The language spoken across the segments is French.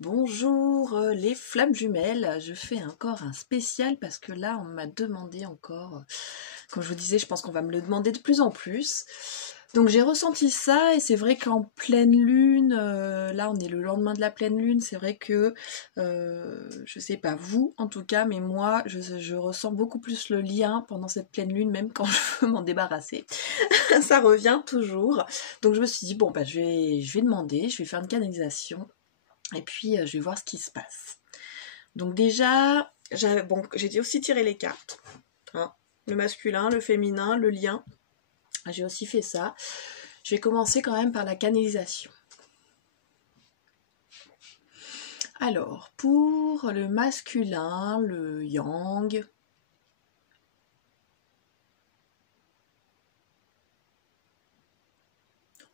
Bonjour les flammes jumelles, je fais encore un spécial parce que là on m'a demandé encore, comme je vous disais je pense qu'on va me le demander de plus en plus. Donc j'ai ressenti ça et c'est vrai qu'en pleine lune, là on est le lendemain de la pleine lune, c'est vrai que, je sais pas vous en tout cas, mais moi je ressens beaucoup plus le lien pendant cette pleine lune, même quand je veux m'en débarrasser. Ça revient toujours. Donc je me suis dit bon bah je vais demander, je vais faire une canalisation. Et puis, je vais voir ce qui se passe. Donc déjà, j'ai aussi tiré les cartes. Hein, le masculin, le féminin, le lien. J'ai aussi fait ça. Je vais commencer quand même par la canalisation. Alors, pour le masculin, le yang,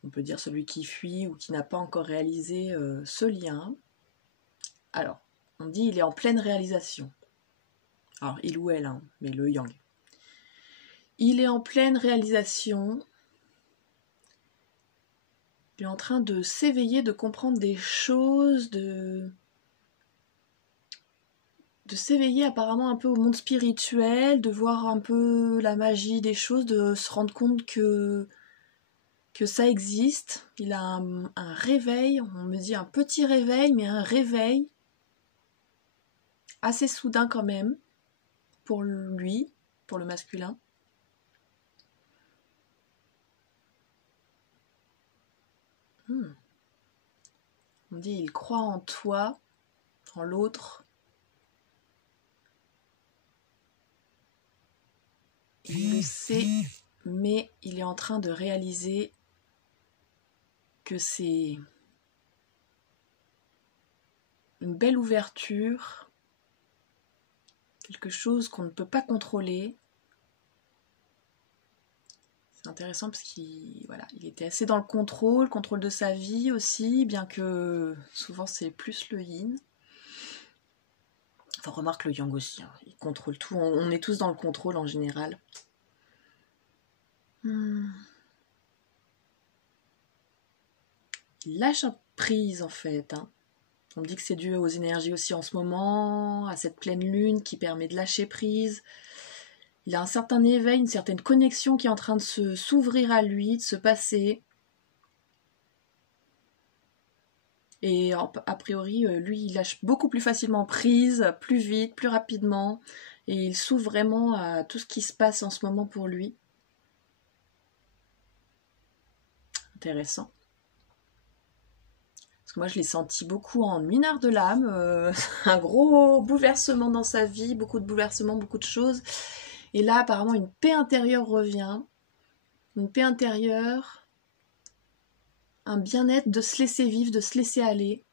on peut dire celui qui fuit ou qui n'a pas encore réalisé ce lien. Alors, on dit il est en pleine réalisation. Alors, il ou elle, hein, mais le yang. Il est en pleine réalisation. Il est en train de s'éveiller, de comprendre des choses, de s'éveiller apparemment un peu au monde spirituel, de voir un peu la magie des choses, de se rendre compte que ça existe. Il a un réveil, on me dit un petit réveil, mais un réveil assez soudain quand même, pour lui, pour le masculin. On dit il croit en toi, en l'autre. Il le sait, mais il est en train de réaliser que c'est une belle ouverture, quelque chose qu'on ne peut pas contrôler. C'est intéressant parce qu'il était assez dans le contrôle de sa vie aussi, bien que souvent c'est plus le yin. Enfin, remarque le yang aussi, hein, il contrôle tout, on est tous dans le contrôle en général. Il lâche prise en fait, hein. On me dit que c'est dû aux énergies aussi en ce moment, à cette pleine lune qui permet de lâcher prise. Il a un certain éveil, une certaine connexion qui est en train de s'ouvrir à lui, de se passer. Et a priori, lui, il lâche beaucoup plus facilement prise, plus vite, plus rapidement. Et il s'ouvre vraiment à tout ce qui se passe en ce moment pour lui. Intéressant. Parce que moi, je l'ai senti beaucoup en mineur de l'âme. Un gros bouleversement dans sa vie, beaucoup de bouleversements, beaucoup de choses. Et là, apparemment, une paix intérieure revient. Une paix intérieure. Un bien-être de se laisser vivre, de se laisser aller.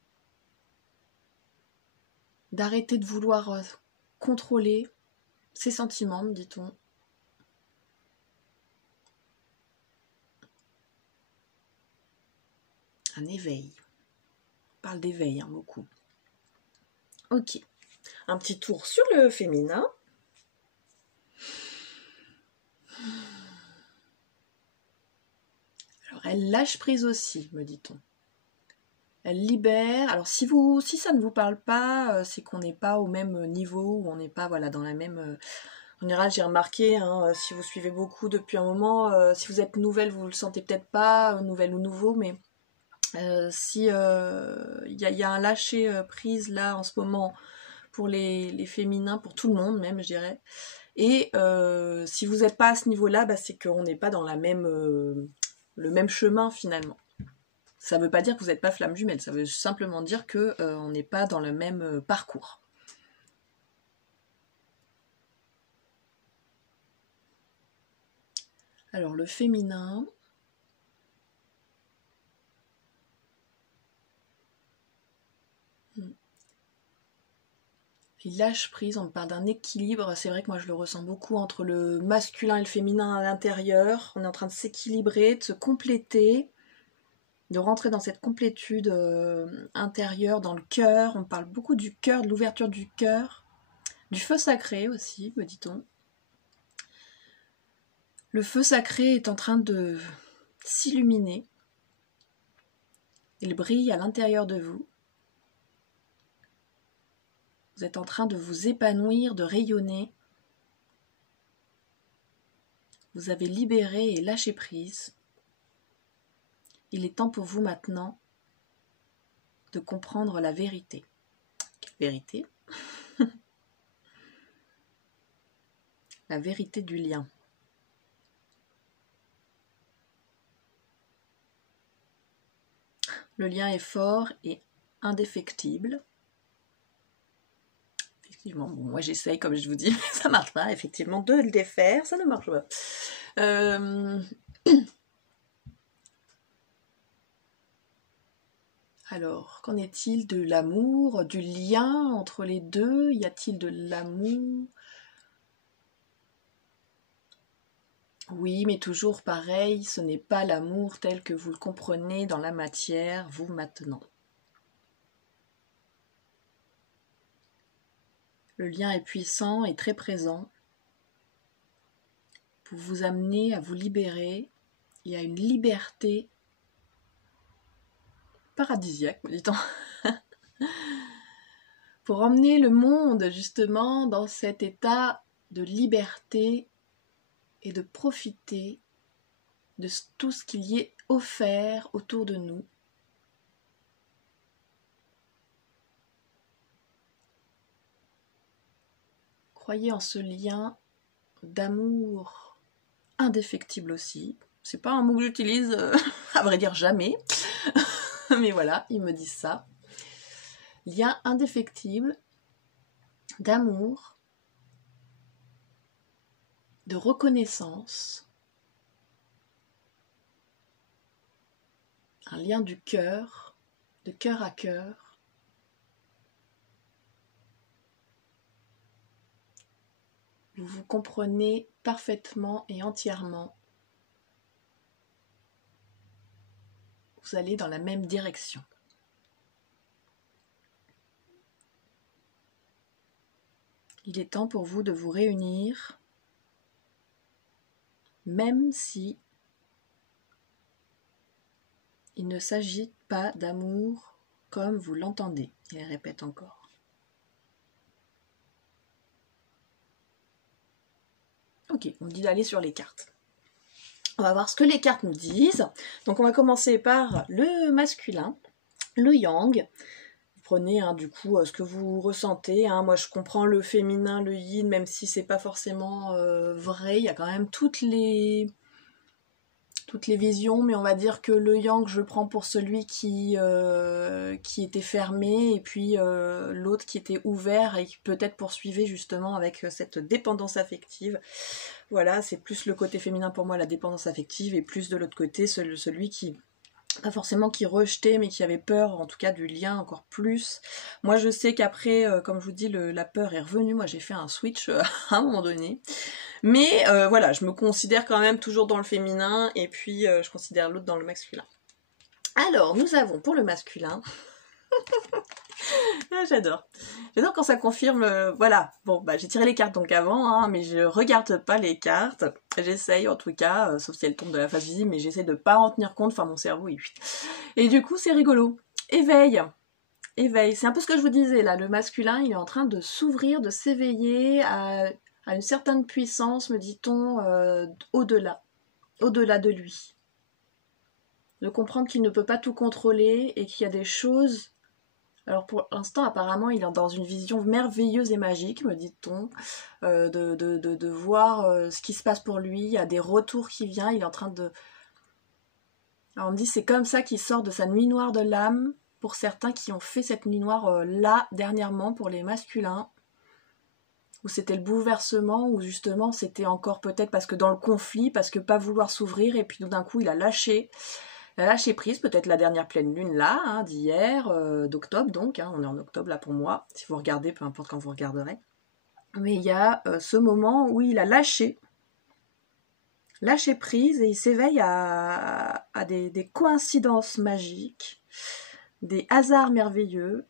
D'arrêter de vouloir contrôler ses sentiments, me dit-on. Un éveil. On parle d'éveil, hein, beaucoup. Ok. Un petit tour sur le féminin. Alors, elle lâche prise aussi, me dit-on. Elle libère. Alors, si ça ne vous parle pas, c'est qu'on n'est pas au même niveau, ou on n'est pas dans la même... En général, j'ai remarqué, hein, si vous suivez beaucoup depuis un moment, si vous êtes nouvelle, vous ne le sentez peut-être pas, nouvelle ou nouveau, mais si y a un lâcher prise là en ce moment pour les féminins, pour tout le monde même, je dirais. Et si vous n'êtes pas à ce niveau-là, c'est qu'on n'est pas dans le même chemin finalement. Ça ne veut pas dire que vous n'êtes pas flamme jumelle, ça veut simplement dire qu'on n'est pas dans le même parcours. Alors le féminin... Il lâche prise, on parle d'un équilibre. C'est vrai que moi je le ressens beaucoup entre le masculin et le féminin à l'intérieur. On est en train de s'équilibrer, de se compléter, de rentrer dans cette complétude intérieure, dans le cœur. On parle beaucoup du cœur, de l'ouverture du cœur, du feu sacré aussi, me dit-on. Le feu sacré est en train de s'illuminer. Il brille à l'intérieur de vous. Vous êtes en train de vous épanouir, de rayonner. Vous avez libéré et lâché prise. Il est temps pour vous maintenant de comprendre la vérité. Quelle vérité? La vérité du lien. Le lien est fort et indéfectible. Effectivement, bon, moi j'essaye, comme je vous dis, mais ça marche pas, effectivement, de le défaire, ça ne marche pas. Alors, qu'en est-il de l'amour, du lien entre les deux? Y a-t-il de l'amour? Oui, mais toujours pareil, ce n'est pas l'amour tel que vous le comprenez dans la matière, vous maintenant. Le lien est puissant et très présent pour vous amener à vous libérer et à une liberté paradisiaque, me dit-on, pour emmener le monde justement dans cet état de liberté et de profiter de tout ce qu'il y est offert autour de nous. Croyez en ce lien d'amour indéfectible aussi. C'est pas un mot que j'utilise, à vrai dire jamais, mais voilà, ils me disent ça. Lien indéfectible d'amour, de reconnaissance, un lien du cœur, de cœur à cœur. Vous vous comprenez parfaitement et entièrement. Vous allez dans la même direction. Il est temps pour vous de vous réunir, même si il ne s'agit pas d'amour comme vous l'entendez. Il répète encore. Ok, on me dit d'aller sur les cartes. On va voir ce que les cartes nous disent. Donc on va commencer par le masculin, le yang. Vous prenez du coup ce que vous ressentez. Moi je comprends le féminin, le yin, même si c'est pas forcément vrai. Il y a quand même toutes les visions, mais on va dire que le yang je prends pour celui qui était fermé, et puis l'autre qui était ouvert et qui peut-être poursuivait justement avec cette dépendance affective. Voilà, c'est plus le côté féminin pour moi, la dépendance affective, et plus de l'autre côté celui qui, pas forcément qui rejetait, mais qui avait peur, en tout cas du lien encore plus. Moi je sais qu'après, comme je vous dis, la peur est revenue. Moi j'ai fait un switch à un moment donné. Mais voilà, je me considère quand même toujours dans le féminin, et puis je considère l'autre dans le masculin. Alors, nous avons pour le masculin... J'adore quand ça confirme, voilà. Bon, bah j'ai tiré les cartes donc avant, mais je regarde pas les cartes. J'essaye en tout cas, sauf si elles tombent de la face visible, mais j'essaie de pas en tenir compte, enfin mon cerveau il... Et du coup c'est rigolo. Éveil, c'est un peu ce que je vous disais là, le masculin il est en train de s'ouvrir, de s'éveiller à une certaine puissance, me dit-on, au-delà de lui. De comprendre qu'il ne peut pas tout contrôler et qu'il y a des choses... Alors pour l'instant, apparemment, il est dans une vision merveilleuse et magique, me dit-on, de voir ce qui se passe pour lui. Il y a des retours qui viennent, il est en train de... Alors on me dit c'est comme ça qu'il sort de sa nuit noire de l'âme, pour certains qui ont fait cette nuit noire là, dernièrement, pour les masculins, où c'était le bouleversement, où justement c'était encore peut-être parce que dans le conflit, parce que pas vouloir s'ouvrir, et puis tout d'un coup il a lâché prise, peut-être la dernière pleine lune là, d'hier, d'octobre donc, on est en octobre là pour moi, si vous regardez, peu importe quand vous regarderez. Mais il y a ce moment où il a lâché prise, et il s'éveille à des coïncidences magiques, des hasards merveilleux.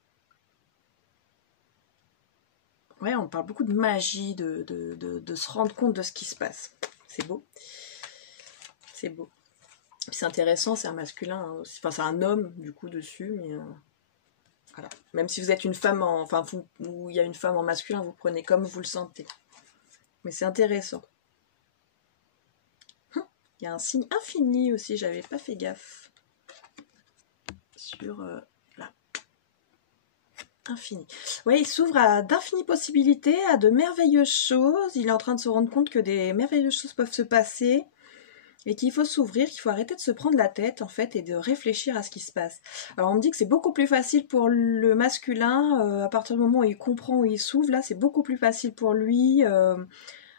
Ouais, on parle beaucoup de magie, de se rendre compte de ce qui se passe. C'est beau. C'est beau. Puis c'est intéressant, c'est un masculin, enfin c'est un homme du coup dessus, mais Voilà. Même si vous êtes une femme, enfin, où il y a une femme en masculin, vous prenez comme vous le sentez. Mais c'est intéressant. Il y a un signe infini aussi, j'avais pas fait gaffe. Sur là. Infini. Oui, il s'ouvre à d'infinies possibilités, à de merveilleuses choses. Il est en train de se rendre compte que des merveilleuses choses peuvent se passer. Et qu'il faut s'ouvrir, qu'il faut arrêter de se prendre la tête en fait et de réfléchir à ce qui se passe. Alors on me dit que c'est beaucoup plus facile pour le masculin, à partir du moment où il comprend, où il s'ouvre, là c'est beaucoup plus facile pour lui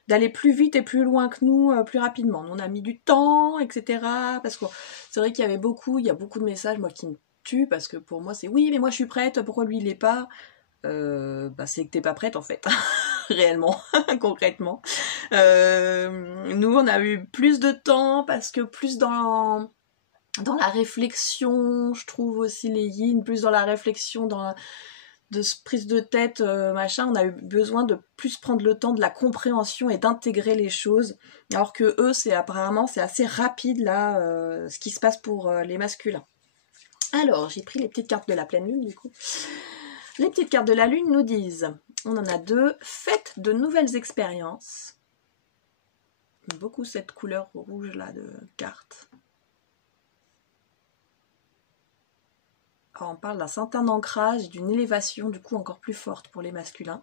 d'aller plus vite et plus loin que nous, plus rapidement. Nous, on a mis du temps, etc. Parce que c'est vrai qu'il y a beaucoup de messages moi qui me tuent, parce que pour moi c'est oui mais moi je suis prête, pourquoi lui il l'est pas? C'est que t'es pas prête en fait. Réellement, concrètement. Nous, on a eu plus de temps parce que plus dans la réflexion, je trouve aussi les yin, plus dans la réflexion, de ce prise de tête, machin, on a eu besoin de plus prendre le temps de la compréhension et d'intégrer les choses. Alors que eux, apparemment, c'est assez rapide là, ce qui se passe pour les masculins. Alors, j'ai pris les petites cartes de la pleine lune du coup. Les petites cartes de la lune nous disent, on en a 2, faites de nouvelles expériences. J'aime beaucoup cette couleur rouge là de cartes. Alors, on parle d'un certain ancrage et d'une élévation du coup encore plus forte pour les masculins.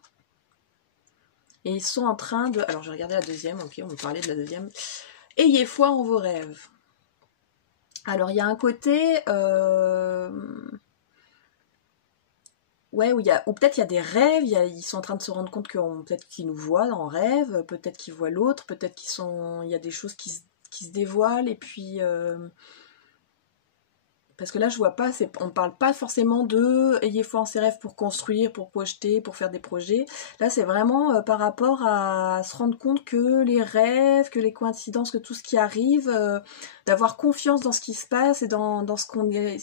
Et ils sont en train de... Alors, je vais regarder la deuxième, ok, on va parler de la deuxième. Ayez foi en vos rêves. Alors, il y a un côté... Ouais, ou peut-être il y a des rêves, ils sont en train de se rendre compte que peut-être qu'ils nous voient en rêve, peut-être qu'ils voient l'autre, peut-être il y a des choses qui se dévoilent, et puis... Parce que là, je vois pas, on ne parle pas forcément de ayez foi en ses rêves pour construire, pour projeter, pour faire des projets. Là, c'est vraiment par rapport à se rendre compte que les rêves, que les coïncidences, que tout ce qui arrive, d'avoir confiance dans ce qui se passe et dans ce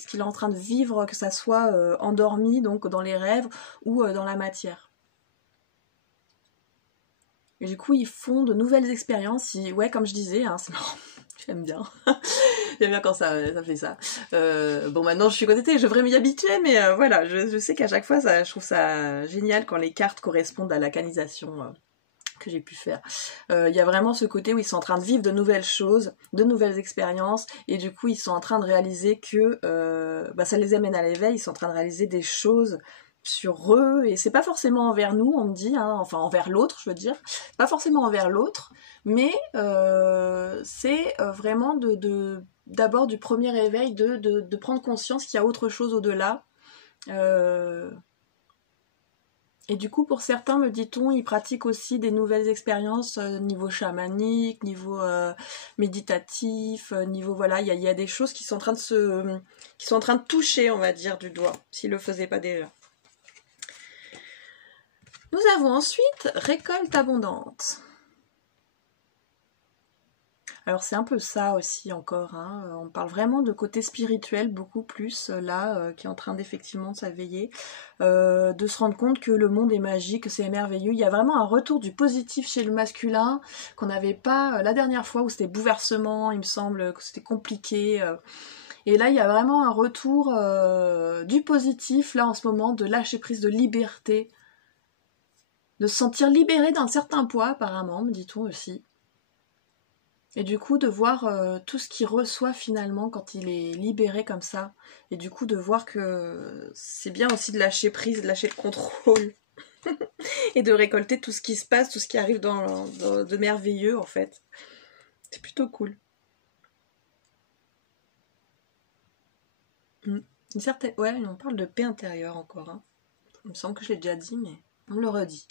qu'il est en train de vivre, que ça soit endormi, donc dans les rêves ou dans la matière. Et du coup, ils font de nouvelles expériences. Ouais, comme je disais, hein, c'est marrant. J'aime bien. J'aime bien quand ça fait ça. Bon, maintenant je suis connectée, je devrais m'y habituer, mais voilà, je sais qu'à chaque fois, je trouve ça génial quand les cartes correspondent à la canalisation que j'ai pu faire. Il y a vraiment ce côté où ils sont en train de vivre de nouvelles choses, de nouvelles expériences, et du coup, ils sont en train de réaliser que ça les amène à l'éveil, ils sont en train de réaliser des choses sur eux, et c'est pas forcément envers nous, on me dit, hein, enfin envers l'autre, je veux dire, pas forcément envers l'autre, mais c'est vraiment d'abord du premier éveil, de prendre conscience qu'il y a autre chose au-delà. Et du coup, pour certains, me dit-on, ils pratiquent aussi des nouvelles expériences niveau chamanique, niveau méditatif, niveau voilà, il y a des choses qui sont en train de toucher, on va dire, du doigt, s'ils le faisaient pas déjà. Nous avons ensuite récolte abondante. Alors c'est un peu ça aussi encore, hein. On parle vraiment de côté spirituel beaucoup plus là, qui est en train d'effectivement de s'éveiller, de se rendre compte que le monde est magique, que c'est merveilleux. Il y a vraiment un retour du positif chez le masculin qu'on n'avait pas la dernière fois où c'était bouleversement, il me semble que c'était compliqué. Et là il y a vraiment un retour du positif là en ce moment, de lâcher prise, de liberté, de se sentir libéré d'un certain poids apparemment, me dit-on aussi. Et du coup, de voir tout ce qu'il reçoit finalement quand il est libéré comme ça. Et du coup, de voir que c'est bien aussi de lâcher prise, de lâcher le contrôle. Et de récolter tout ce qui se passe, tout ce qui arrive de merveilleux en fait. C'est plutôt cool. Une certaine... Ouais, on parle de paix intérieure encore. Hein. Il me semble que je l'ai déjà dit, mais on me le redit.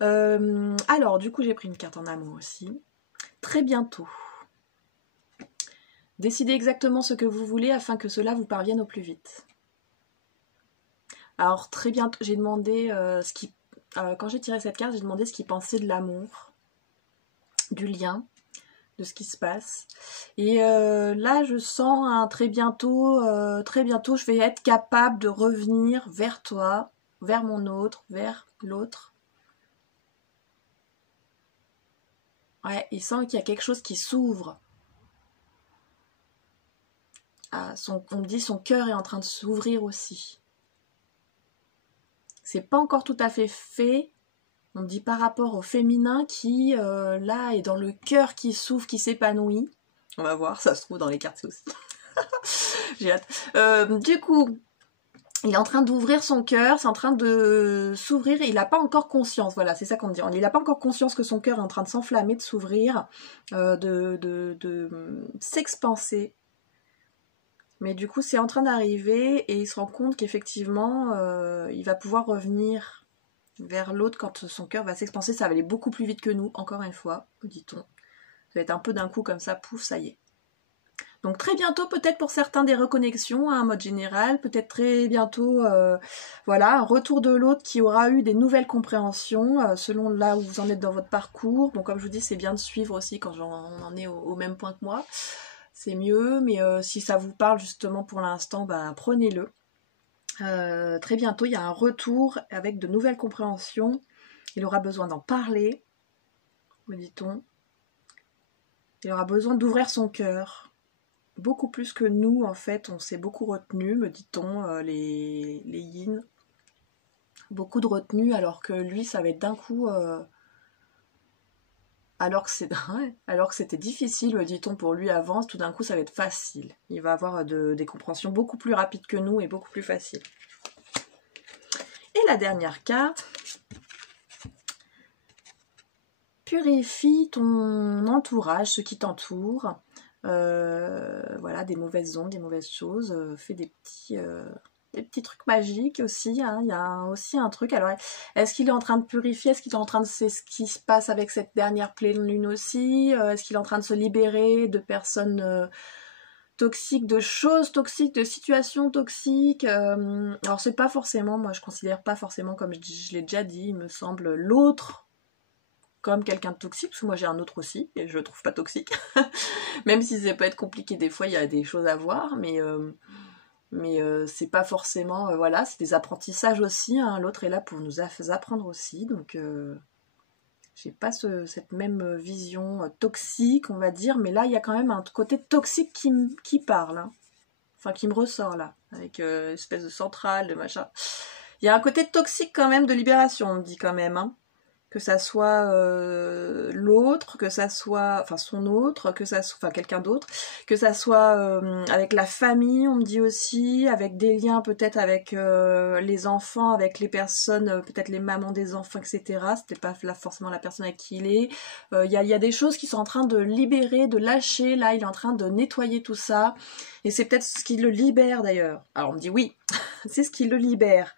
Alors, du coup, j'ai pris une carte en amour aussi. Très bientôt. Décidez exactement ce que vous voulez afin que cela vous parvienne au plus vite. Alors très bientôt, j'ai demandé quand j'ai tiré cette carte, j'ai demandé ce qu'il pensait de l'amour, du lien, de ce qui se passe. Et là, je sens très bientôt, je vais être capable de revenir vers toi, vers mon autre, vers l'autre. Ouais, il sent qu'il y a quelque chose qui s'ouvre. On me dit son cœur est en train de s'ouvrir aussi. c'est pas encore tout à fait fait. On me dit par rapport au féminin qui, là, est dans le cœur qui s'ouvre, qui s'épanouit. On va voir, ça se trouve dans les cartes aussi. J'ai hâte. Du coup, il est en train d'ouvrir son cœur, c'est en train de s'ouvrir, il n'a pas encore conscience, voilà, c'est ça qu'on dit. Il n'a pas encore conscience que son cœur est en train de s'enflammer, de s'ouvrir, de s'expanser. Mais du coup, c'est en train d'arriver et il se rend compte qu'effectivement, il va pouvoir revenir vers l'autre quand son cœur va s'expanser. Ça va aller beaucoup plus vite que nous, encore une fois, dit-on. Ça va être un peu d'un coup comme ça, pouf, ça y est. Donc très bientôt, peut-être pour certains, des reconnexions à un mode général, peut-être très bientôt, voilà, un retour de l'autre qui aura eu des nouvelles compréhensions selon là où vous en êtes dans votre parcours. Bon, comme je vous dis, c'est bien de suivre aussi quand on en est au même point que moi. C'est mieux, mais si ça vous parle justement pour l'instant, ben, prenez-le. Très bientôt, il y a un retour avec de nouvelles compréhensions. Il aura besoin d'en parler, me dit-on. Il aura besoin d'ouvrir son cœur. Beaucoup plus que nous, en fait, on s'est beaucoup retenu, me dit-on, les yin. Beaucoup de retenue, alors que lui, ça va être d'un coup... alors que c'était difficile, me dit-on, pour lui avant, tout d'un coup, ça va être facile. Il va avoir des compréhensions beaucoup plus rapides que nous et beaucoup plus faciles. Et la dernière carte... Purifie ton entourage, ce qui t'entoure. Voilà, des mauvaises ondes, des mauvaises choses. Fais des petits trucs magiques aussi. Hein. Il y a aussi un truc. Alors, est-ce qu'il est en train de purifier? Est-ce qu'il est en train de... C'est ce qui se passe avec cette dernière pleine lune aussi? Est-ce qu'il est en train de se libérer de personnes... toxiques, de choses toxiques, de situations toxiques. Alors c'est pas forcément, moi je considère pas forcément, comme je l'ai déjà dit, il me semble, l'autre comme quelqu'un de toxique, parce que moi j'ai un autre aussi, et je le trouve pas toxique. Même si ça peut être compliqué des fois, il y a des choses à voir, mais c'est pas forcément... voilà, c'est des apprentissages aussi, hein. L'autre est là pour nous apprendre aussi, donc j'ai pas cette même vision toxique, on va dire, mais là il y a quand même un côté toxique qui parle, hein. Enfin qui me ressort là, avec espèce de centrale, de machin. Il y a un côté toxique quand même de libération, on me dit quand même, hein. Que ça soit l'autre, que ça soit, enfin son autre, que ça soit, enfin quelqu'un d'autre, que ça soit avec la famille, on me dit aussi, avec des liens peut-être avec les enfants, avec les personnes, peut-être les mamans des enfants, etc. C'était pas là forcément la personne avec qui il est. Il y a des choses qui sont en train de libérer, de lâcher, là il est en train de nettoyer tout ça, et c'est peut-être ce qui le libère d'ailleurs. Alors on me dit oui, c'est ce qui le libère.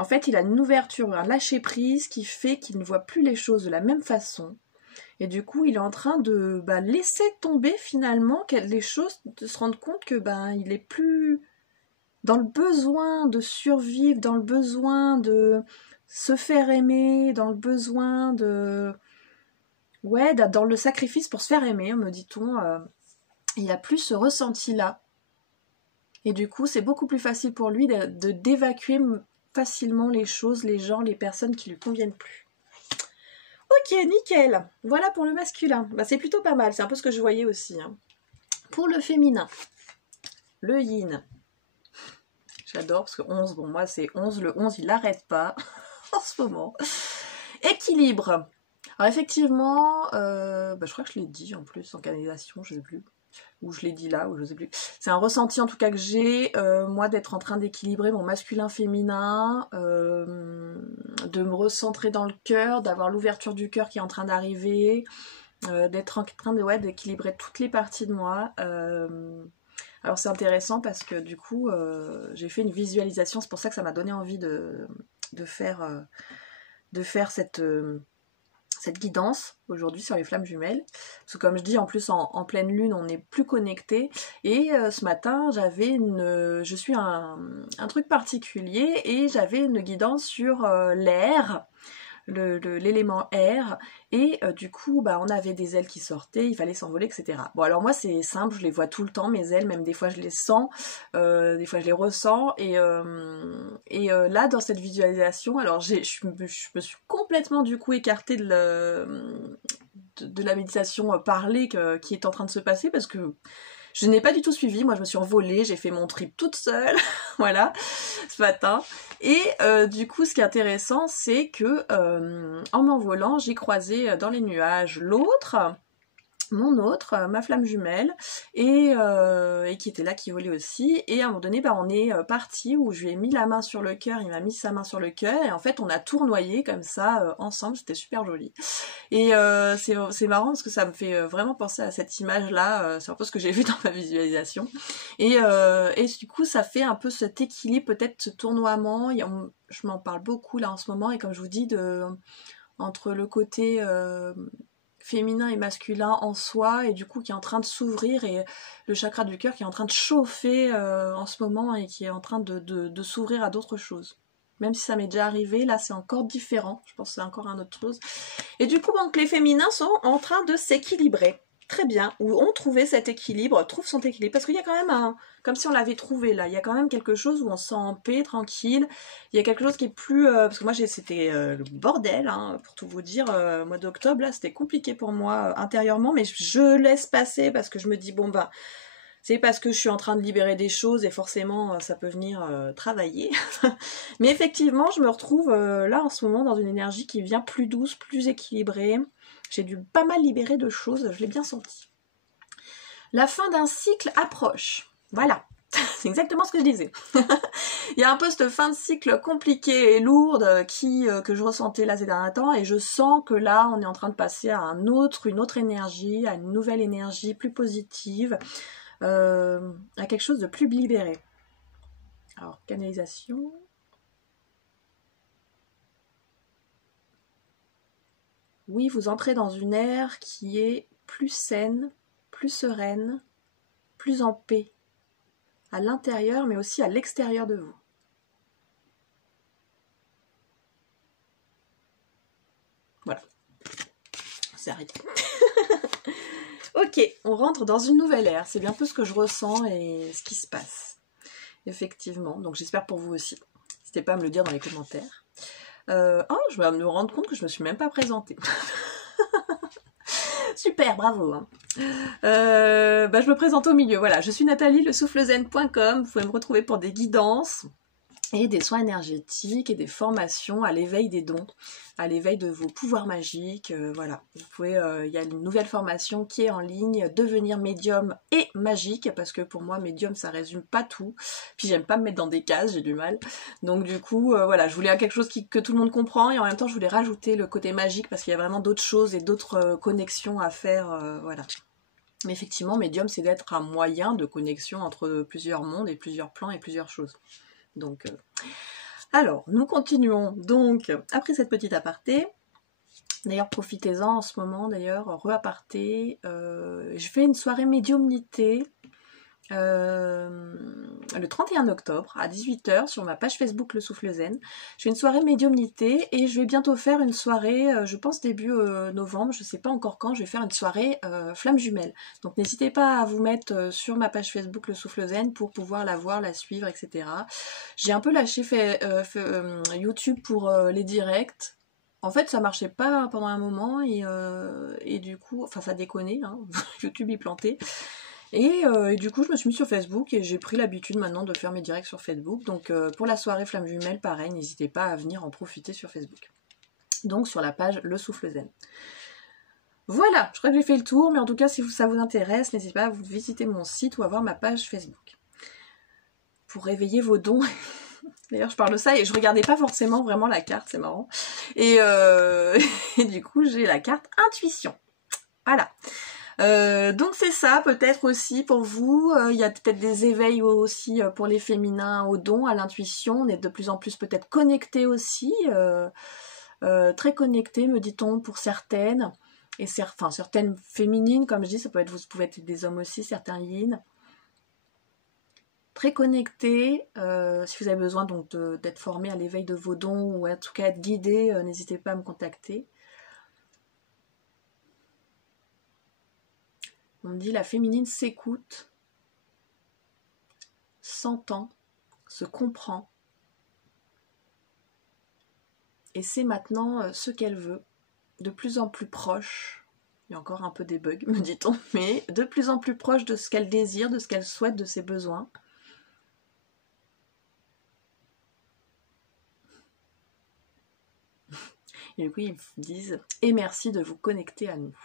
En fait, il a une ouverture, un lâcher-prise qui fait qu'il ne voit plus les choses de la même façon. Et du coup, il est en train de laisser tomber finalement les choses, de se rendre compte que il est plus dans le besoin de survivre, dans le besoin de se faire aimer, dans le besoin de... Ouais, dans le sacrifice pour se faire aimer, me dit-on. Il n'a plus ce ressenti-là. Et du coup, c'est beaucoup plus facile pour lui d'évacuer facilement les choses, les gens, les personnes qui lui conviennent plus. Ok, nickel. Voilà pour le masculin. C'est plutôt pas mal, c'est un peu ce que je voyais aussi. Hein. Pour le féminin, le yin. J'adore parce que 11, bon moi c'est 11, le 11 il n'arrête pas en ce moment. Équilibre. Alors effectivement, je crois que je l'ai dit en plus en canalisation, je sais plus. Ou je l'ai dit là, ou je sais plus. C'est un ressenti en tout cas que j'ai, moi, d'être en train d'équilibrer mon masculin-féminin, de me recentrer dans le cœur, d'avoir l'ouverture du cœur qui est en train d'arriver, d'être en train d'équilibrer toutes les parties de moi. Alors c'est intéressant parce que du coup, j'ai fait une visualisation, c'est pour ça que ça m'a donné envie de faire cette guidance aujourd'hui sur les flammes jumelles, parce que comme je dis, en plus en pleine lune on est plus connecté, et ce matin je suis un truc particulier et j'avais une guidance sur l'air, l'élément air, et du coup on avait des ailes qui sortaient, il fallait s'envoler, etc. Bon alors moi c'est simple, je les vois tout le temps mes ailes, même des fois je les sens, des fois je les ressens, et là dans cette visualisation, alors je me suis complètement du coup écartée de la méditation parlée qui est en train de se passer, parce que Je n'ai pas du tout suivi, moi je me suis envolée, j'ai fait mon trip toute seule, voilà, ce matin. Et du coup, ce qui est intéressant, c'est que en m'envolant, j'ai croisé dans les nuages mon autre, ma flamme jumelle, et qui était là, qui volait aussi. Et à un moment donné, bah, on est parti où je lui ai mis la main sur le cœur, il m'a mis sa main sur le cœur, et en fait, on a tournoyé comme ça, ensemble, c'était super joli. Et c'est marrant parce que ça me fait vraiment penser à cette image-là, c'est un peu ce que j'ai vu dans ma visualisation. Et du coup, ça fait un peu cet équilibre, peut-être ce tournoiement. Je m'en parle beaucoup là en ce moment, et comme je vous dis, entre le côté féminin et masculin en soi, et du coup qui est en train de s'ouvrir, et le chakra du cœur qui est en train de chauffer en ce moment, et qui est en train de s'ouvrir à d'autres choses. Même si ça m'est déjà arrivé, là c'est encore différent, je pense que c'est encore une autre chose. Et du coup, donc, les féminins sont en train de s'équilibrer. Très bien, où on trouvait cet équilibre, trouve son équilibre, parce qu'il y a quand même comme si on l'avait trouvé là, il y a quand même quelque chose où on se sent en paix, tranquille, il y a quelque chose qui est plus, parce que moi c'était le bordel, hein, pour tout vous dire, mois d'octobre là, c'était compliqué pour moi intérieurement, mais je laisse passer parce que je me dis, bon ben, c'est parce que je suis en train de libérer des choses et forcément ça peut venir travailler. Mais effectivement, je me retrouve là en ce moment dans une énergie qui vient plus douce, plus équilibrée. J'ai dû pas mal libérer de choses, je l'ai bien senti. La fin d'un cycle approche. Voilà, c'est exactement ce que je disais. Il y a un peu cette fin de cycle compliquée et lourde que je ressentais là ces derniers temps, et je sens que là on est en train de passer à une autre énergie, à une nouvelle énergie plus positive, à quelque chose de plus libéré. Alors, canalisation. Oui, vous entrez dans une ère qui est plus saine, plus sereine, plus en paix, à l'intérieur mais aussi à l'extérieur de vous. Voilà, c'est arrêté. Ok, on rentre dans une nouvelle ère, c'est bien peu ce que je ressens et ce qui se passe. Effectivement, donc j'espère pour vous aussi. N'hésitez pas à me le dire dans les commentaires. Je vais me rendre compte que je me suis même pas présentée. Super, bravo. Hein. Je me présente au milieu. Voilà, je suis Nathalie, lesoufflezen.com. Vous pouvez me retrouver pour des guidances et des soins énergétiques et des formations à l'éveil des dons, à l'éveil de vos pouvoirs magiques. Voilà, vous pouvez. Il y a une nouvelle formation qui est en ligne, devenir médium et magique, parce que pour moi, médium, ça résume pas tout. Puis j'aime pas me mettre dans des cases, j'ai du mal. Donc du coup, voilà, je voulais quelque chose que tout le monde comprend, et en même temps, je voulais rajouter le côté magique parce qu'il y a vraiment d'autres choses et d'autres connexions à faire. Voilà. Mais effectivement, médium, c'est d'être un moyen de connexion entre plusieurs mondes et plusieurs plans et plusieurs choses. Donc, alors, nous continuons. Donc, après cette petite aparté, d'ailleurs, profitez-en en ce moment, d'ailleurs, re-aparté. Je fais une soirée médiumnité le 31 octobre à 18h sur ma page Facebook Le Souffle Zen. Je fais une soirée médiumnité, et je vais bientôt faire une soirée, je pense début novembre, je sais pas encore quand, je vais faire une soirée flamme jumelle. Donc n'hésitez pas à vous mettre sur ma page Facebook Le Souffle Zen pour pouvoir la voir, la suivre, etc. J'ai un peu lâché YouTube pour les directs. En fait, ça marchait pas pendant un moment, et du coup, enfin ça déconnait, hein, YouTube y plantait. Et du coup, je me suis mis sur Facebook, et j'ai pris l'habitude maintenant de faire mes directs sur Facebook. Donc pour la soirée flamme jumelle, pareil, n'hésitez pas à venir en profiter sur Facebook. Donc sur la page Le Souffle Zen. Voilà, je crois que j'ai fait le tour, mais en tout cas, si ça vous intéresse, n'hésitez pas à vous visiter mon site ou à voir ma page Facebook. Pour réveiller vos dons. D'ailleurs, je parle de ça et je regardais pas forcément vraiment la carte, c'est marrant. Et du coup, j'ai la carte intuition. Voilà. Donc c'est ça, peut-être aussi pour vous, il y a peut-être des éveils aussi pour les féminins au don, à l'intuition, on est de plus en plus peut-être connectés aussi, très connectés, me dit-on, pour certaines, et certaines féminines, comme je dis, ça pouvez être des hommes aussi, certains yin, très connectés. Si vous avez besoin donc d'être formé à l'éveil de vos dons, ou en tout cas être guidé, n'hésitez pas à me contacter. On me dit la féminine s'écoute, s'entend, se comprend, et sait maintenant ce qu'elle veut, de plus en plus proche, Il y a encore un peu des bugs, me dit-on, mais de plus en plus proche de ce qu'elle désire, de ce qu'elle souhaite, de ses besoins. Et du coup, ils disent « Et merci de vous connecter à nous.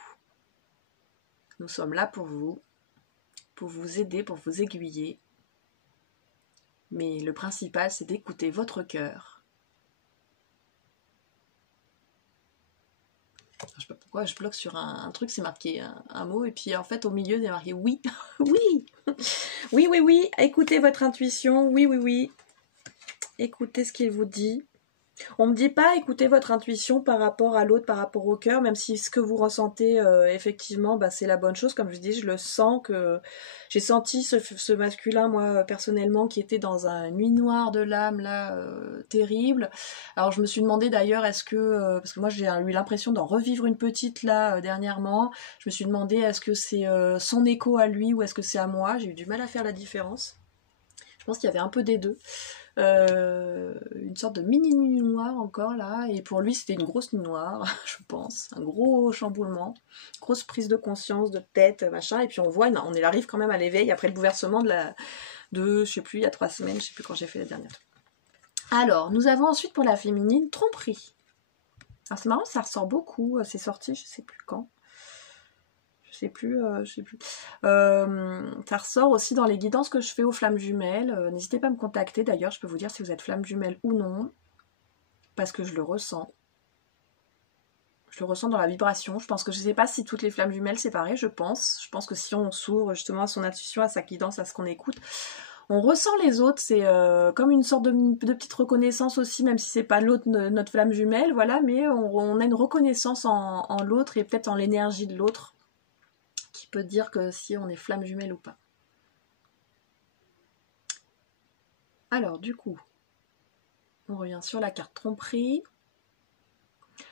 Nous sommes là pour vous aider, pour vous aiguiller. Mais le principal, c'est d'écouter votre cœur. » Je sais pas pourquoi je bloque sur un truc, c'est marqué un mot, et puis en fait, au milieu, il y a marqué « Oui, oui, oui, oui, oui, écoutez votre intuition, oui, oui, oui. Écoutez ce qu'il vous dit. » On me dit pas écoutez votre intuition par rapport à l'autre, par rapport au cœur, même si ce que vous ressentez, effectivement, bah, c'est la bonne chose. Comme je dis, je le sens que j'ai senti ce masculin, moi, personnellement, qui était dans une nuit noire de l'âme, là, terrible. Alors, je me suis demandé d'ailleurs, est-ce que, parce que moi, j'ai eu l'impression d'en revivre une petite, là, dernièrement. Je me suis demandé, est-ce que c'est son écho à lui ou est-ce que c'est à moi? J'ai eu du mal à faire la différence. Je pense qu'il y avait un peu des deux. Une sorte de mini nuit noire encore là, et pour lui c'était une grosse nuit noire, je pense, un gros chamboulement, grosse prise de conscience, de tête, machin, et puis on voit, on arrive quand même à l'éveil après le bouleversement de je sais plus, il y a 3 semaines, je sais plus quand j'ai fait la dernière. Alors, nous avons ensuite pour la féminine, tromperie. Alors c'est marrant, ça ressort beaucoup, c'est sorti, je sais plus quand. Je sais plus. Ça ressort aussi dans les guidances que je fais aux flammes jumelles. N'hésitez pas à me contacter d'ailleurs, je peux vous dire si vous êtes flamme jumelle ou non, parce que je le ressens. Je le ressens dans la vibration. Je pense que je ne sais pas si toutes les flammes jumelles c'est pareil, je pense. Je pense que si on s'ouvre justement à son intuition, à sa guidance, à ce qu'on écoute, on ressent les autres. C'est comme une sorte de petite reconnaissance aussi, même si c'est pas l'autre, notre flamme jumelle, voilà, mais on a une reconnaissance en l'autre et peut-être en l'énergie de l'autre, qui peut dire que si on est flamme jumelle ou pas. Alors du coup, on revient sur la carte tromperie.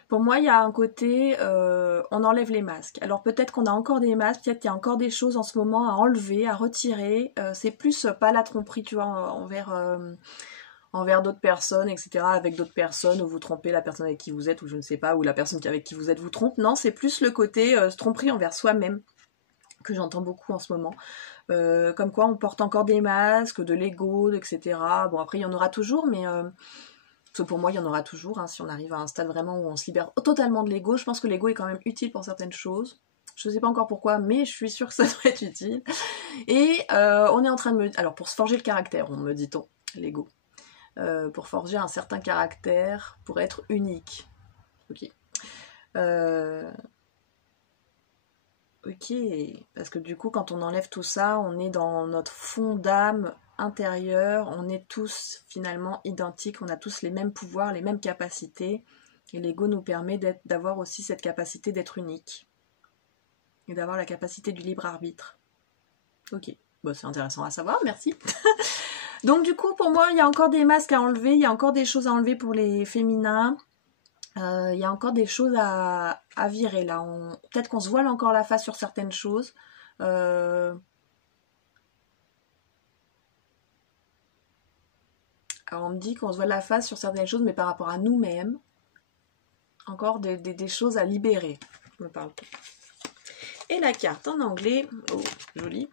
Pour moi, il y a un côté, on enlève les masques. Alors peut-être qu'on a encore des masques, peut-être qu'il y a encore des choses en ce moment à enlever, à retirer. C'est plus pas la tromperie, tu vois, envers d'autres personnes, etc. Avec d'autres personnes, où vous trompez la personne avec qui vous êtes, ou je ne sais pas, ou la personne avec qui vous êtes vous trompe. Non, c'est plus le côté tromperie envers soi-même, que j'entends beaucoup en ce moment. Comme quoi on porte encore des masques, de l'ego, etc. Bon, après il y en aura toujours, mais parce que pour moi il y en aura toujours, hein, si on arrive à un stade vraiment où on se libère totalement de l'ego. Je pense que l'ego est quand même utile pour certaines choses. Je ne sais pas encore pourquoi, mais je suis sûre que ça doit être utile. Et on est en train de me... Alors pour se forger le caractère, on me dit-on, l'ego. Pour forger un certain caractère, pour être unique. Ok. Ok, parce que du coup, quand on enlève tout ça, on est dans notre fond d'âme intérieur, on est tous finalement identiques, on a tous les mêmes pouvoirs, les mêmes capacités, et l'ego nous permet d'avoir aussi cette capacité d'être unique, et d'avoir la capacité du libre arbitre. Ok, bon, c'est intéressant à savoir, merci. Donc du coup, pour moi, il y a encore des masques à enlever, il y a encore des choses à enlever pour les féminins. Il y a encore des choses à virer là. Peut-être qu'on se voile encore la face sur certaines choses. Alors on me dit qu'on se voile la face sur certaines choses, mais par rapport à nous-mêmes, encore des choses à libérer. Je me parle. Et la carte en anglais, oh jolie.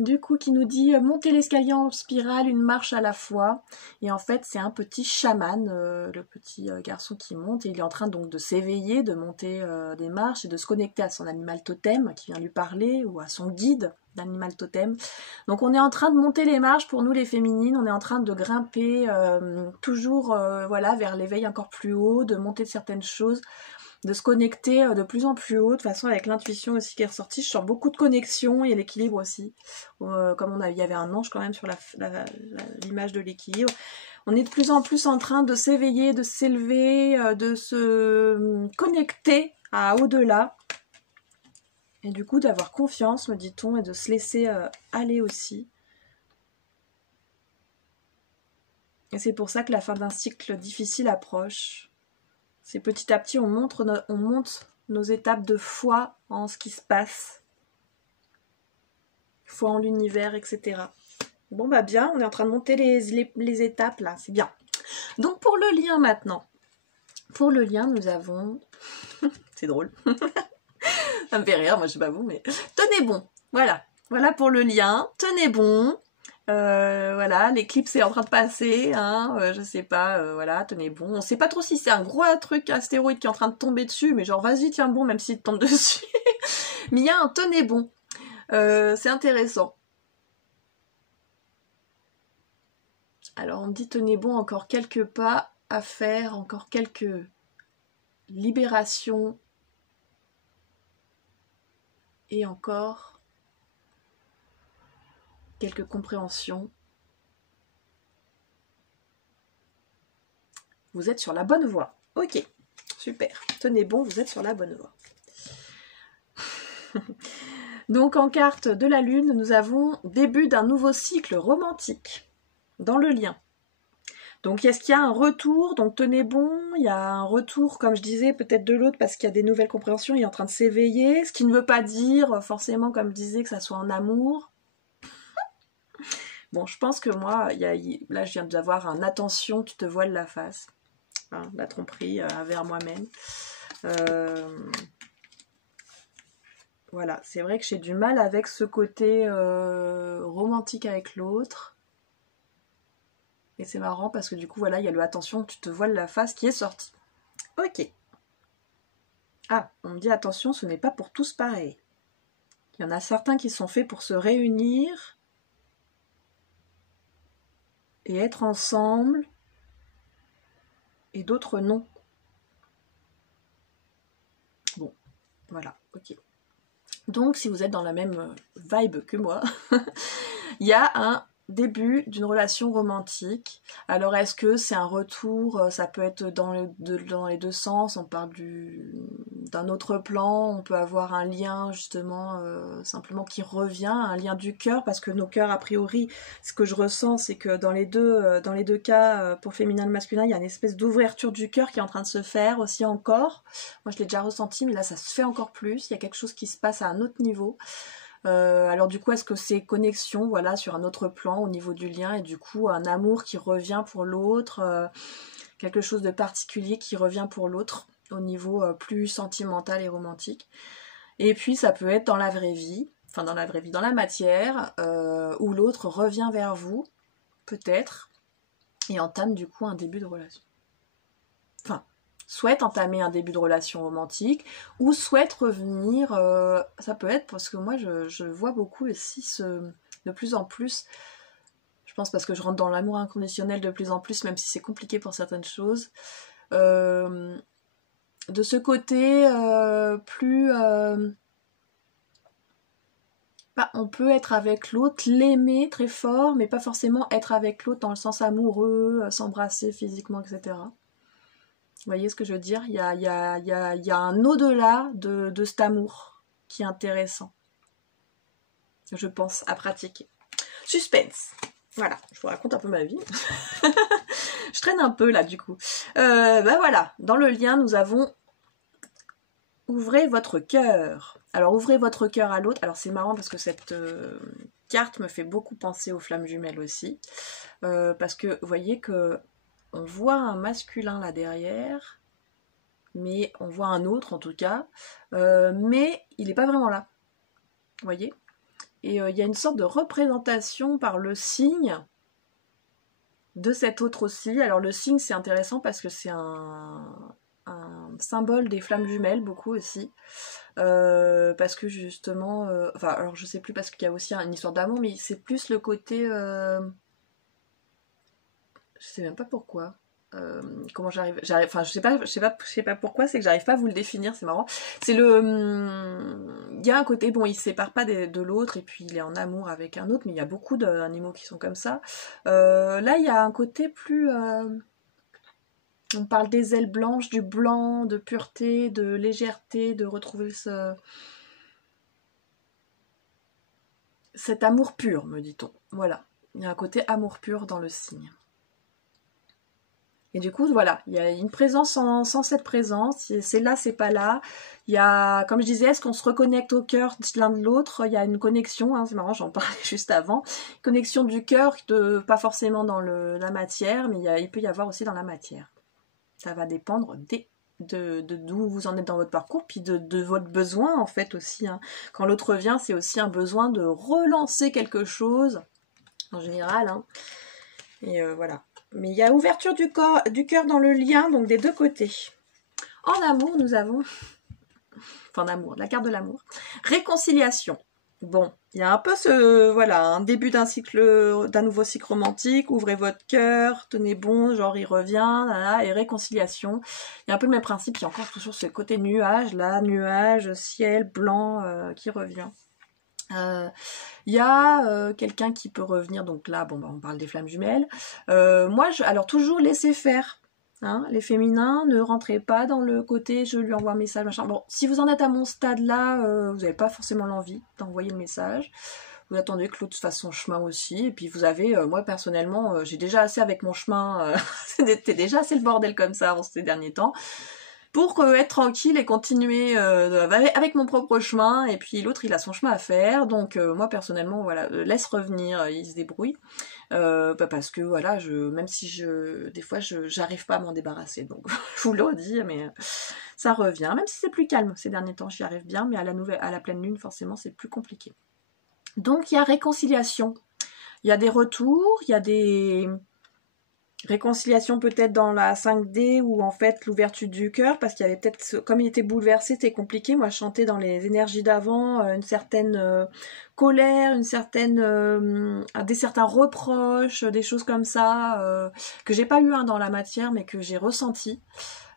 Du coup qui nous dit monter l'escalier en spirale, une marche à la fois, et en fait c'est un petit chaman, le petit garçon qui monte, et il est en train donc de s'éveiller, de monter des marches et de se connecter à son animal totem qui vient lui parler, ou à son guide d'animal totem. Donc on est en train de monter les marches pour nous les féminines, on est en train de grimper toujours voilà, vers l'éveil encore plus haut, de monter de certaines choses, de se connecter de plus en plus haut, de toute façon avec l'intuition aussi qui est ressortie, je sens beaucoup de connexion et l'équilibre aussi, comme il y avait un ange quand même sur l'image de l'équilibre. On est de plus en plus en train de s'éveiller, de s'élever, de se connecter à au-delà, et du coup d'avoir confiance, me dit-on, et de se laisser aller aussi. Et c'est pour ça que la fin d'un cycle difficile approche. C'est petit à petit, on monte nos étapes de foi en ce qui se passe. Foi en l'univers, etc. Bon bah bien, on est en train de monter les étapes là, c'est bien. Donc pour le lien maintenant, Pour le lien, nous avons... C'est drôle. Ça me fait rire, moi je sais pas vous, mais... Tenez bon, voilà. Voilà pour le lien, tenez bon. Voilà, l'éclipse est en train de passer, hein, je sais pas, voilà, tenez bon. On sait pas trop si c'est un gros truc astéroïde qui est en train de tomber dessus, mais genre vas-y, tiens bon, même s'il tombe dessus. Mais il y a un tenez bon. C'est intéressant. Alors on me dit tenez bon, encore quelques pas à faire, encore quelques libérations et encore quelques compréhensions. Vous êtes sur la bonne voie. Ok, super. Tenez bon, vous êtes sur la bonne voie. Donc en carte de la Lune, nous avons début d'un nouveau cycle romantique dans le lien. Donc est-ce qu'il y a un retour? Donc tenez bon, il y a un retour, comme je disais, peut-être de l'autre parce qu'il y a des nouvelles compréhensions, il est en train de s'éveiller, ce qui ne veut pas dire forcément, comme je disais, que ça soit en amour. Bon, je pense que moi, là je viens d'avoir un attention, tu te voiles la face. Hein, la tromperie vers moi-même. Voilà, c'est vrai que j'ai du mal avec ce côté romantique avec l'autre. Et c'est marrant parce que du coup, voilà, il y a le attention, tu te voiles la face qui est sorti. Ok. Ah, on me dit attention, ce n'est pas pour tous pareil. Il y en a certains qui sont faits pour se réunir et être ensemble, et d'autres non. Bon, voilà, ok. Donc, si vous êtes dans la même vibe que moi, il y a un début d'une relation romantique. Alors, est-ce que c'est un retour? Ça peut être dans les deux sens. On parle d'un autre plan. On peut avoir un lien, justement, simplement qui revient, un lien du cœur, parce que nos cœurs, a priori, ce que je ressens, c'est que dans les deux cas, pour féminin et masculin, il y a une espèce d'ouverture du cœur qui est en train de se faire aussi encore. Moi, je l'ai déjà ressenti, mais là, ça se fait encore plus. Il y a quelque chose qui se passe à un autre niveau. Alors du coup, est-ce que c'est connexion, voilà, sur un autre plan au niveau du lien, et du coup un amour qui revient pour l'autre, quelque chose de particulier qui revient pour l'autre au niveau plus sentimental et romantique. Et puis ça peut être dans la vraie vie, enfin dans la vraie vie, dans la matière, où l'autre revient vers vous, peut-être, et entame du coup un début de relation. Enfin, souhaite entamer un début de relation romantique ou souhaite revenir, ça peut être parce que moi je vois beaucoup aussi de plus en plus, je pense parce que je rentre dans l'amour inconditionnel de plus en plus, même si c'est compliqué pour certaines choses, de ce côté plus... on peut être avec l'autre, l'aimer très fort, mais pas forcément être avec l'autre dans le sens amoureux, s'embrasser physiquement, etc. Vous voyez ce que je veux dire? Il y a un au-delà de cet amour qui est intéressant, je pense, à pratiquer. Suspense. Voilà, je vous raconte un peu ma vie. Je traîne un peu là, du coup. Voilà, dans le lien, nous avons ouvrez votre cœur. Alors, ouvrez votre cœur à l'autre. Alors, c'est marrant parce que cette carte me fait beaucoup penser aux flammes jumelles aussi. Parce que, vous voyez que on voit un masculin là derrière, mais on voit un autre en tout cas, mais il n'est pas vraiment là, vous voyez. Et il y a une sorte de représentation par le signe de cet autre aussi. Alors le signe c'est intéressant parce que c'est un symbole des flammes jumelles beaucoup aussi, parce que justement, enfin alors je sais plus parce qu'il y a aussi une histoire d'amour, mais c'est plus le côté, je sais même pas pourquoi. Comment j'arrive, enfin je sais pas pourquoi, c'est que j'arrive pas à vous le définir, c'est marrant. C'est il y a un côté, bon, il se sépare pas de l'autre et puis il est en amour avec un autre, mais il y a beaucoup d'animaux qui sont comme ça. Là il y a un côté plus, on parle des ailes blanches, du blanc, de pureté, de légèreté, de retrouver cet amour pur, me dit-on. Voilà, il y a un côté amour pur dans le signe. Et du coup, voilà, il y a une présence sans cette présence, c'est là, c'est pas là. Il y a, comme je disais, est-ce qu'on se reconnecte au cœur l'un de l'autre? Il y a une connexion, hein, c'est marrant, j'en parlais juste avant. Connexion du cœur, pas forcément dans la matière, mais il peut y avoir aussi dans la matière. Ça va dépendre d'où vous en êtes dans votre parcours, puis de votre besoin en fait aussi. Hein. Quand l'autre vient, c'est aussi un besoin de relancer quelque chose, en général. Hein. Et voilà. Mais il y a ouverture du cœur dans le lien, donc des deux côtés. En amour, nous avons... Enfin, en amour, la carte de l'amour. Réconciliation. Bon, il y a un peu un début d'un nouveau cycle romantique, ouvrez votre cœur, tenez bon, genre il revient, là, et réconciliation. Il y a un peu le même principe, il y a encore toujours ce côté nuage, là, nuage, ciel, blanc, qui revient. Il y a quelqu'un qui peut revenir, donc là, bon, on parle des flammes jumelles. Alors toujours laisser faire. Hein, les féminins, ne rentrez pas dans le côté je lui envoie un message, machin. Bon, si vous en êtes à mon stade là, vous n'avez pas forcément l'envie d'envoyer le message. Vous attendez que l'autre fasse son chemin aussi. Et puis vous avez, moi personnellement, j'ai déjà assez avec mon chemin. C'était déjà assez le bordel comme ça en ces derniers temps. Pour être tranquille et continuer avec mon propre chemin, et puis l'autre il a son chemin à faire, donc moi personnellement voilà, laisse revenir, il se débrouille, parce que voilà, même si des fois j'arrive pas à m'en débarrasser, donc je vous le redis, mais ça revient, même si c'est plus calme ces derniers temps, j'y arrive bien, mais à la pleine lune forcément c'est plus compliqué. Donc il y a réconciliation, il y a des retours, il y a des... réconciliation peut-être dans la 5D ou en fait l'ouverture du cœur parce qu'il y avait peut-être, comme il était bouleversé, c'était compliqué. Moi je chantais dans les énergies d'avant une certaine colère, certains reproches, des choses comme ça que j'ai pas eu dans la matière mais que j'ai ressenti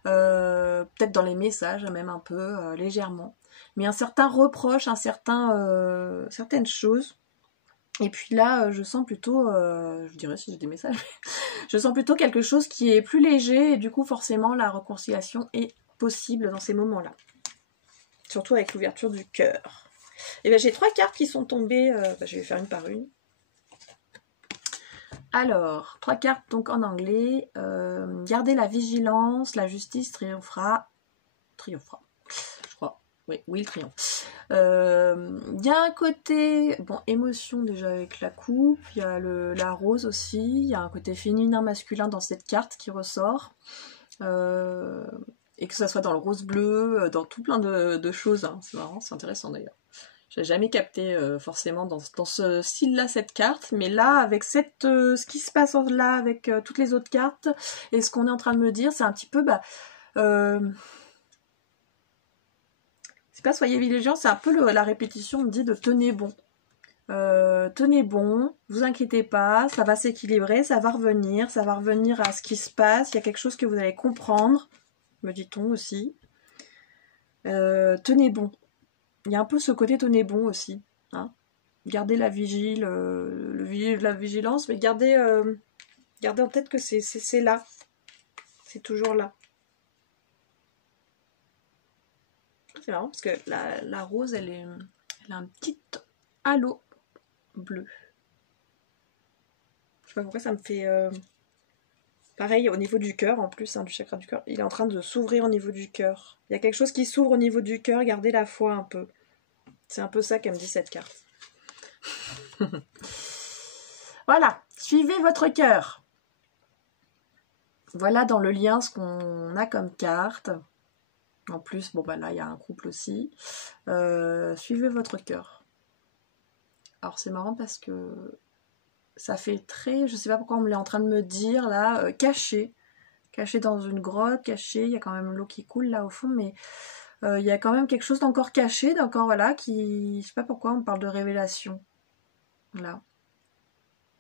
peut-être dans les messages même un peu légèrement, mais un certain reproche, certaines choses. Et puis là, je sens plutôt, je dirais si j'ai des messages, je sens plutôt quelque chose qui est plus léger et du coup forcément la réconciliation est possible dans ces moments-là. Surtout avec l'ouverture du cœur. Et bien j'ai 3 cartes qui sont tombées, je vais faire une par une. Alors, 3 cartes donc en anglais. Gardez la vigilance, la justice triomphera. Je crois. Oui, le triomphe. Il y a un côté, bon, émotion déjà avec la coupe, il y a la rose aussi, il y a un côté féminin, masculin dans cette carte qui ressort, et que ça soit dans le rose bleu, dans tout plein de choses, hein. C'est marrant, c'est intéressant d'ailleurs. J'ai jamais capté forcément dans ce style-là cette carte, mais là, avec ce qui se passe là avec toutes les autres cartes, et ce qu'on est en train de me dire, c'est un petit peu, c'est pas soyez vigilants, c'est un peu la répétition, on me dit de tenez bon. Tenez bon, vous inquiétez pas, ça va s'équilibrer, ça va revenir à ce qui se passe, il y a quelque chose que vous allez comprendre, me dit-on aussi. Tenez bon. Il y a un peu ce côté tenez bon aussi. Hein. Gardez la la vigilance, mais gardez en tête que c'est là. C'est toujours là. C'est marrant parce que la rose, elle a un petit halo bleu. Je sais pas pourquoi ça me fait... Pareil au niveau du cœur en plus, hein, du chakra du cœur. Il est en train de s'ouvrir au niveau du cœur. Il y a quelque chose qui s'ouvre au niveau du cœur. Gardez la foi un peu. C'est un peu ça qu'elle me dit cette carte. Voilà, suivez votre cœur. Voilà dans le lien ce qu'on a comme carte. En plus, bon là il y a un couple aussi. Suivez votre cœur. Alors c'est marrant parce que ça fait très, je sais pas pourquoi on me l'est en train de me dire là, caché dans une grotte, caché. Il y a quand même l'eau qui coule là au fond, mais il y a quand même quelque chose d'encore caché, voilà, qui, je sais pas pourquoi on me parle de révélation. Là.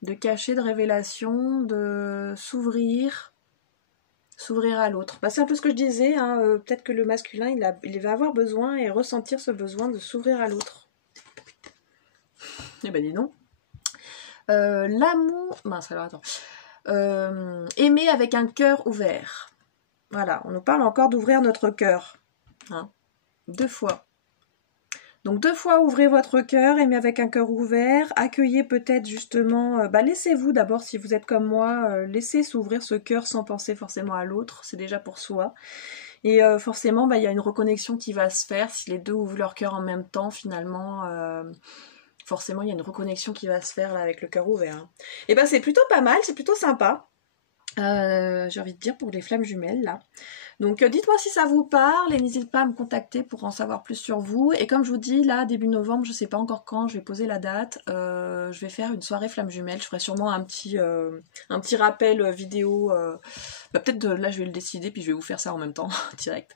De cacher, de révélation, de s'ouvrir à l'autre. C'est un peu ce que je disais, hein, peut-être que le masculin, il va avoir besoin et ressentir ce besoin de s'ouvrir à l'autre. Eh ben dis donc. L'amour... Mince, alors attends. Aimer avec un cœur ouvert. Voilà, on nous parle encore d'ouvrir notre cœur. Hein, 2 fois. Donc 2 fois ouvrez votre cœur, aimez avec un cœur ouvert, accueillez peut-être justement, laissez-vous d'abord si vous êtes comme moi, laissez s'ouvrir ce cœur sans penser forcément à l'autre, c'est déjà pour soi. Et forcément, il y a une reconnexion qui va se faire si les deux ouvrent leur cœur en même temps finalement. Forcément, il y a une reconnexion qui va se faire là avec le cœur ouvert. Hein. Et c'est plutôt pas mal, c'est plutôt sympa. j'ai envie de dire, pour les flammes jumelles là. Donc dites-moi si ça vous parle et n'hésitez pas à me contacter pour en savoir plus sur vous. Et comme je vous dis, là, début novembre, je sais pas encore quand, je vais poser la date. Je vais faire une soirée flammes jumelles. Je ferai sûrement un petit rappel vidéo. Peut-être là, je vais le décider, puis je vais vous faire ça en même temps, direct.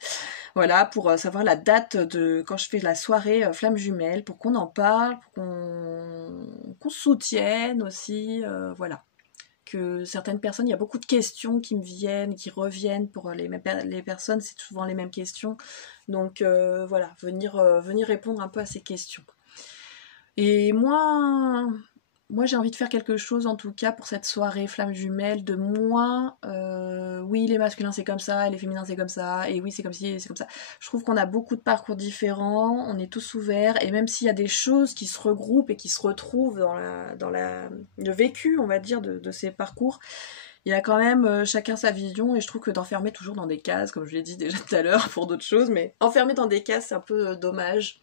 Voilà, pour savoir la date de quand je fais la soirée flammes jumelles, pour qu'on en parle, pour qu'on se soutienne aussi. Voilà. Que certaines personnes, il y a beaucoup de questions qui me viennent, qui reviennent pour les personnes, c'est souvent les mêmes questions. Donc voilà, venir répondre un peu à ces questions. Et moi j'ai envie de faire quelque chose en tout cas pour cette soirée flamme jumelle, de moins oui les masculins c'est comme ça, et les féminins c'est comme ça, et oui c'est comme ci, c'est comme ça. Je trouve qu'on a beaucoup de parcours différents, on est tous ouverts, et même s'il y a des choses qui se regroupent et qui se retrouvent dans le vécu, on va dire, de ces parcours, il y a quand même chacun sa vision, et je trouve que d'enfermer toujours dans des cases, comme je l'ai dit déjà tout à l'heure pour d'autres choses, mais enfermer dans des cases c'est un peu dommage.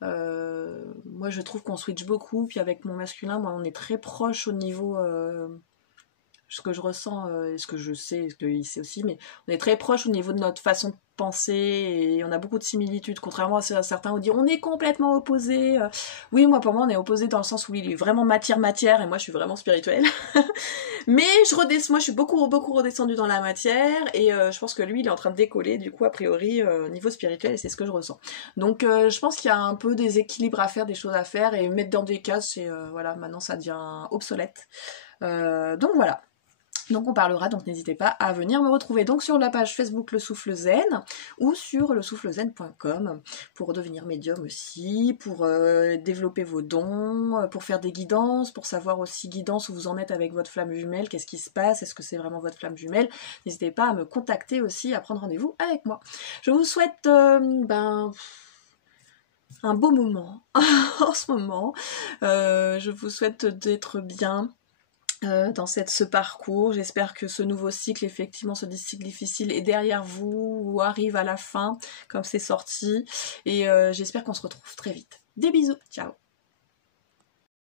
Moi je trouve qu'on switch beaucoup, puis avec mon masculin, moi on est très proche au niveau ce que je ressens et ce que je sais, ce qu'il sait aussi, mais on est très proche au niveau de notre façon de penser et on a beaucoup de similitudes, contrairement à certains où dire on est complètement opposés. Oui, moi pour moi on est opposés dans le sens où il est vraiment matière et moi je suis vraiment spirituelle. Mais moi je suis beaucoup redescendue dans la matière et je pense que lui il est en train de décoller du coup a priori niveau spirituel et c'est ce que je ressens. Donc je pense qu'il y a un peu des équilibres à faire, des choses à faire et mettre dans des cases c'est voilà, maintenant ça devient obsolète. Donc voilà. Donc on parlera, donc n'hésitez pas à venir me retrouver donc sur la page Facebook Le Souffle Zen ou sur lesoufflezen.com pour devenir médium aussi, pour développer vos dons, pour faire des guidances, pour savoir aussi guidance où vous en êtes avec votre flamme jumelle, qu'est-ce qui se passe, est-ce que c'est vraiment votre flamme jumelle. N'hésitez pas à me contacter aussi, à prendre rendez-vous avec moi. Je vous souhaite un beau moment en ce moment. Je vous souhaite d'être bien dans ce parcours. J'espère que ce nouveau cycle, effectivement, ce cycle difficile est derrière vous ou arrive à la fin, comme c'est sorti. Et j'espère qu'on se retrouve très vite. Des bisous, ciao!